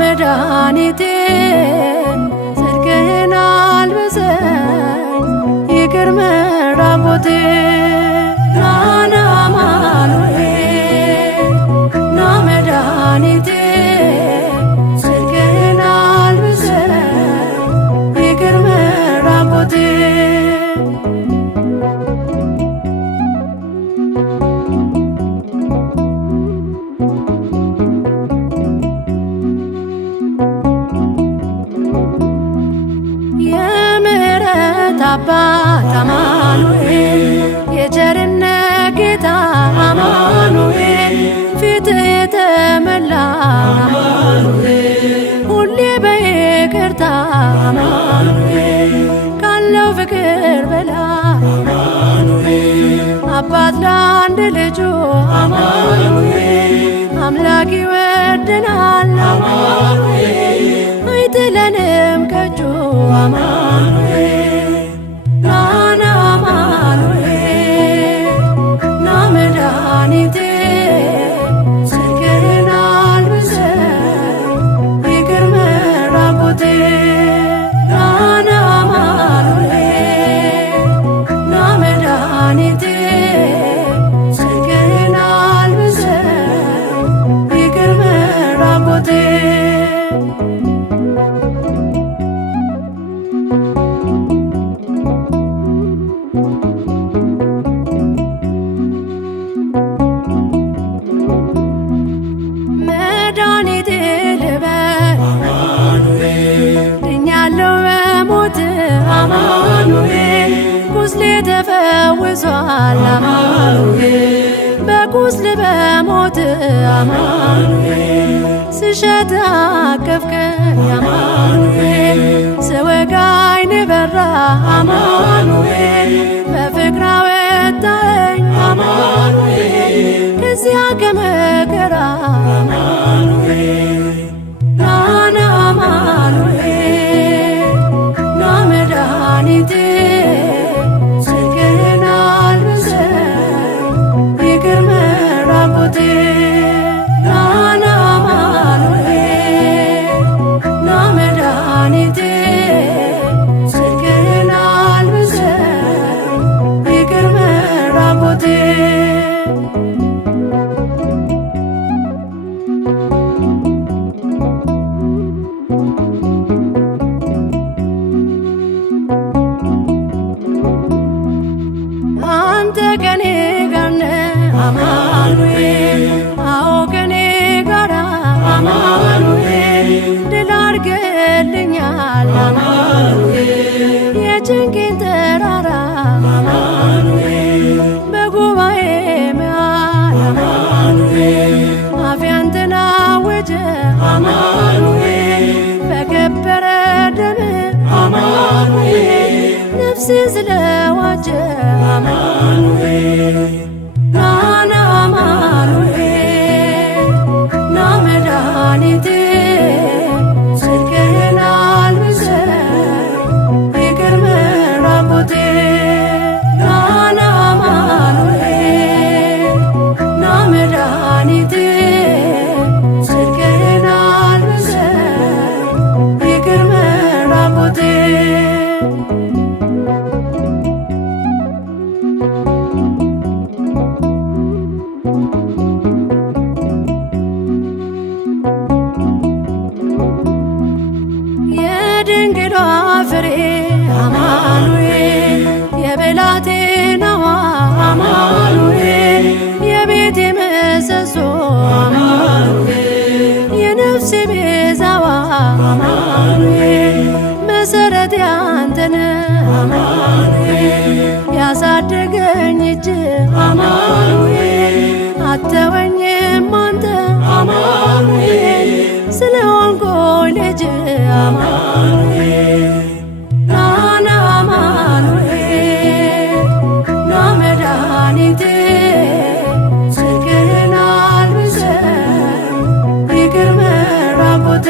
መድኃኒቴ ጽድቅህን አልብሰኝ ይቅር መራቆቴ ና አማኑኤል ና መድኃኒቴ ጽድቅህን አልብሰኝ ይቅር መራቆቴ አባት አማኑኤል የቸርነት ጌታ አማኑኤል ፊትህ የተመላ አማኑኤል ሁሌ በይቅርታ አማኑኤል ካለው ፍቅር በላይ አማኑኤል አባት ለአንድ ልጁ አማኑኤል አምላክ ይወደናል አማኑኤል አይጥለንም ከእጁ አማኑኤል መድኃኒቴ ጽድቅህን አልብሰኝ ይቅር መራቆቴ ና አማኑኤል ና መድኃኒቴ ጽድቅህን አልብሰኝ ይቅር መራቆቴ አማኑኤል ቁስሌ ተፈውሷል አማኑኤል በቁስል በሞት አማኑኤል ስሸት አቀፍከኝ አማኑኤል ስወጋኝ በራ አማኑኤል በፍቅር አወጣኸኝ አማኑኤል ከዚያ ከመከራ አማኑኤል ና አማኑኤል ና መድኃኒቴ ጽድቅህን አልብሰኝ ይቅር መራቆቴ ና አማኑኤል ና መድኃኒቴ ጽድቅህን አልብሰኝ ይቅር መራቆቴ አንተ ከኔ ጋር ነህ አማኑኤል አዎ ከኔ ጋር አማኑኤል ድል አድርገህልኛል አማኑኤል የጭንቄን ተራራ አማኑኤል በጉባኤ መሃል አማኑኤል አፌ አንተን አወጀ አማኑኤል በከበረ ደምህ አማኑኤል ነፍሴ ስለዋጀ አማኑኤል ና አማኑኤል ና መድኃኒቴ ጽድቅህን አልብሰኝ ይቅር መራቆቴ ና አማኑኤል ና መድኃኒቴ ጽድቅህን አልብሰኝ ይቅር መራቆቴ የድንግሏ ፍሬ አማኑኤል የብላቴናዋ አማኑኤል የቤቴ ምሰሶ አማኑኤል የነፍሴ ቤዛዋ አማኑኤል መሰረቴ አንተ ነህ አማኑኤል ያሳደገኝ እጅ አማኑኤል አተወኝም አንተ አማኑኤል ስለሆንኩኝ ልጅ አማኑኤል ና አማኑኤል ና መድኃኒቴ ጽድቅህን አልብሰኝ ይቅር መራቆቴ